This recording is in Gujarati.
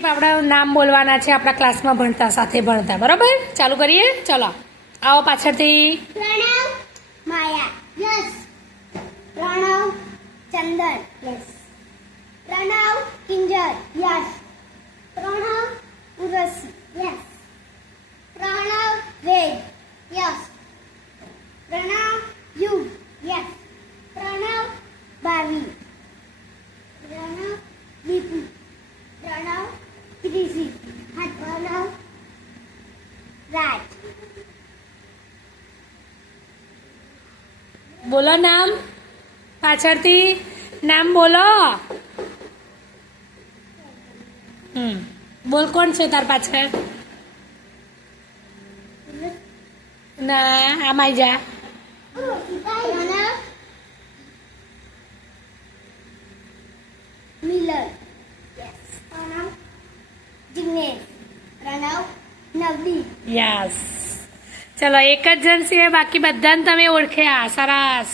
આપણા નામ બોલવાના છે આપણા ક્લાસમાં ભણતા સાથે ભણતા બરાબર ચાલુ કરીએ ચલો આવો પાછળથી Pranav Maya yes Pranav Chandan yes Pranav Kinjal yes Pranav Urvashi yes Pranav Ved yes Pranav Yug yes Pranab ભાવી પ્રણવ દીપુ પ્રણવ ત્રિષી પ્રણવ રાજ બોલો નામ પાછળથી નામ બોલો બોલ કોણ છે તાર પાછળ ના આમાં જા Pranav Miller yes Pranav Jignesh Pranav Navdeep yes ચલો એક જ જણ સિવાય બાકી બધાને તમે ઓળખ્યા સરસ